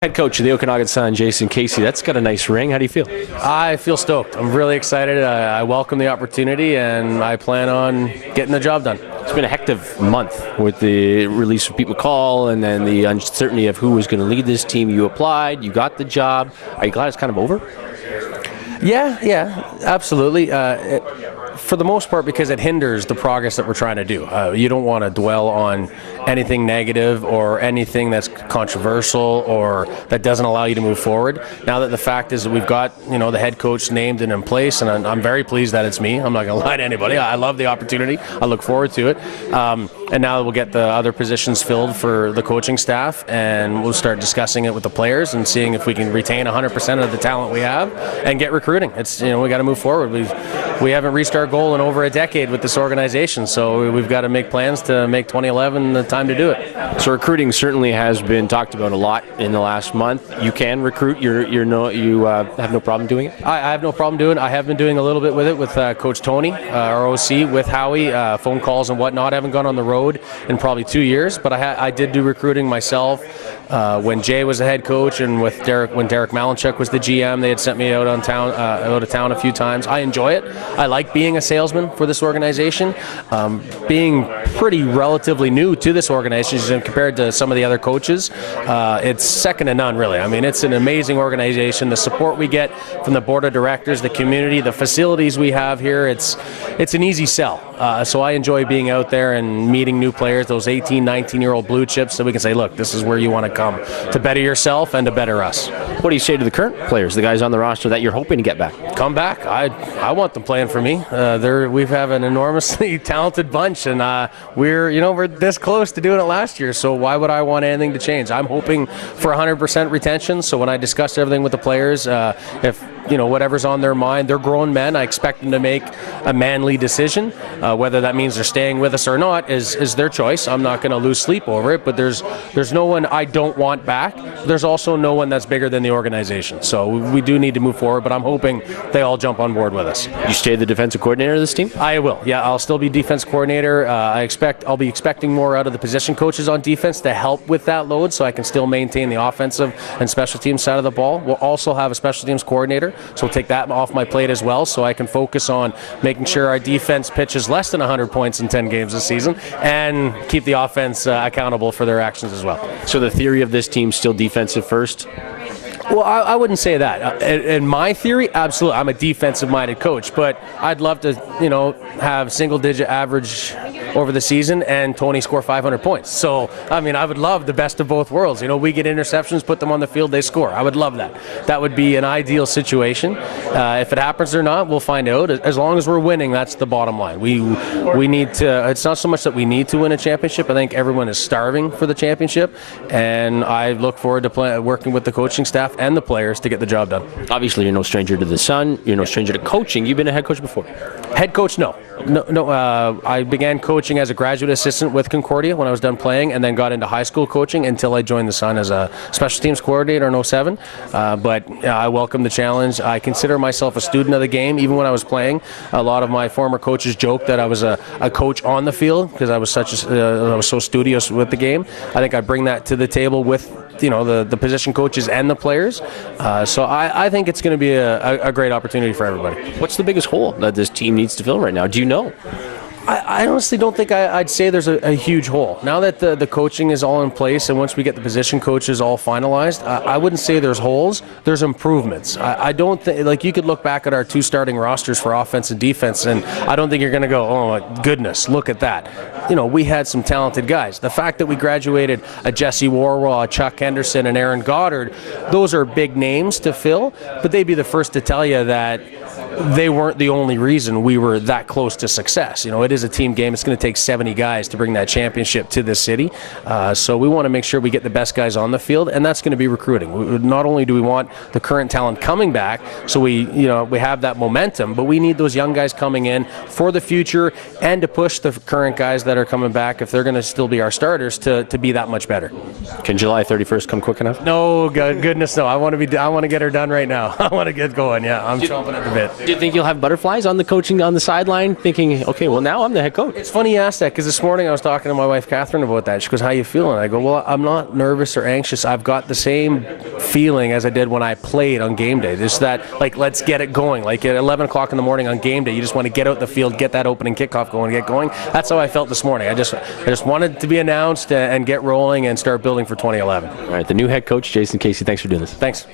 Head coach of the Okanagan Sun, Jason Casey. That's got a nice ring. How do you feel? I feel stoked. I'm really excited. I welcome the opportunity, and I plan on getting the job done. It's been a hectic month with the release of Pete McCall and then the uncertainty of who was going to lead this team. You applied, you got the job. Are you glad it's kind of over? Yeah, absolutely. For the most part, because it hinders the progress that we're trying to do. You don't want to dwell on anything negative or anything that's controversial or that doesn't allow you to move forward. Now that the fact is that we've got the head coach named and in place, and I'm very pleased that it's me. I'm not going to lie to anybody. I love the opportunity. I look forward to it. And now we'll get the other positions filled for the coaching staff, and we'll start discussing it with the players and seeing if we can retain 100% of the talent we have and get recruiting. It's we got to move forward. We haven't reached our goal in over a decade with this organization, so we've got to make plans to make 2011 the time to do it. So recruiting certainly has been talked about a lot in the last month. You can recruit. You have no problem doing it? I have no problem doing it. I have been doing a little bit with it with Coach Tony, our OC, with Howie, phone calls and whatnot. I haven't gone on the road in probably 2 years, but I did do recruiting myself when Jay was the head coach, and when Derek Malinchuk was the GM. They had sent me out of town a few times. I enjoy it. I like being a salesman for this organization. Being pretty relatively new to this organization compared to some of the other coaches, it's second to none, really. I mean, it's an amazing organization. The support we get from the board of directors, the community, the facilities we have here, it's an easy sell. So I enjoy being out there and meeting new players, those 18, 19-year-old blue chips, so we can say, look, this is where you want to come to better yourself and to better us. What do you say to the current players, the guys on the roster that you're hoping to get back? Come back. I want them playing for me. We have an enormously talented bunch, and we're this close to doing it last year, so why would I want anything to change? I'm hoping for 100% retention, so when I discuss everything with the players, if whatever's on their mind, they're grown men. I expect them to make a manly decision. Whether that means they're staying with us or not is their choice. I'm not going to lose sleep over it, but there's no one I don't want back. There's also no one that's bigger than the organization. So we do need to move forward, but I'm hoping they all jump on board with us. You stay the defensive coordinator of this team? I will. Yeah, I'll still be defense coordinator. I'll be expecting more out of the position coaches on defense to help with that load, so I can still maintain the offensive and special teams side of the ball. We'll also have a special teams coordinator, so we'll take that off my plate as well, so I can focus on making sure our defense pitches less than 100 points in 10 games this season and keep the offense accountable for their actions as well. So the theory of this team still defensive first? Well, I wouldn't say that. In my theory, absolutely. I'm a defensive-minded coach, but I'd love to, have single-digit average over the season and Tony score 500 points. So, I mean, I would love the best of both worlds. We get interceptions, put them on the field, they score. I would love that. That would be an ideal situation. If it happens or not, we'll find out. As long as we're winning, that's the bottom line. We need to. It's not so much that we need to win a championship. I think everyone is starving for the championship, and I look forward to working with the coaching staff and the players to get the job done. Obviously, you're no stranger to the Sun. You're no stranger to coaching. You've been a head coach before. Head coach, no. I began coaching as a graduate assistant with Concordia when I was done playing, and then got into high school coaching until I joined the Sun as a special teams coordinator in 07. But I welcome the challenge. I consider myself a student of the game, even when I was playing. A lot of my former coaches joke that I was a coach on the field because I was so studious with the game. I think I bring that to the table with the position coaches and the players. So I think it's going to be a great opportunity for everybody. What's the biggest hole that this team needs to fill right now? Do you know? I honestly don't think I'd say there's a huge hole. Now that the coaching is all in place and once we get the position coaches all finalized, I wouldn't say there's holes. There's improvements. I don't think, you could look back at our two starting rosters for offense and defense, and I don't think you're going to go, oh my goodness, look at that. We had some talented guys. The fact that we graduated a Jesse Warwell, a Chuck Henderson, and Aaron Goddard, those are big names to fill, but they'd be the first to tell you that they weren't the only reason we were that close to success. It is a team game. It's going to take 70 guys to bring that championship to this city. So we want to make sure we get the best guys on the field, and that's going to be recruiting. Not only do we want the current talent coming back, so we have that momentum, but we need those young guys coming in for the future and to push the current guys that are coming back, if they're going to still be our starters, to be that much better. Can July 31st come quick enough? No, goodness no. I want to get her done right now. I want to get going. Yeah, I'm chomping at the bit. bit. Do you think you'll have butterflies on the coaching on the sideline, thinking, okay, well now I'm the head coach? It's funny you asked that because this morning I was talking to my wife Catherine about that. She goes, "How you feeling?" I go, "Well, I'm not nervous or anxious. I've got the same feeling as I did when I played on game day. Just that, like, let's get it going. Like at 11 o'clock in the morning on game day, you just want to get out the field, get that opening kickoff going, get going. That's how I felt this morning. I just wanted to be announced and get rolling and start building for 2011. All right, the new head coach, Jason Casey, thanks for doing this. Thanks.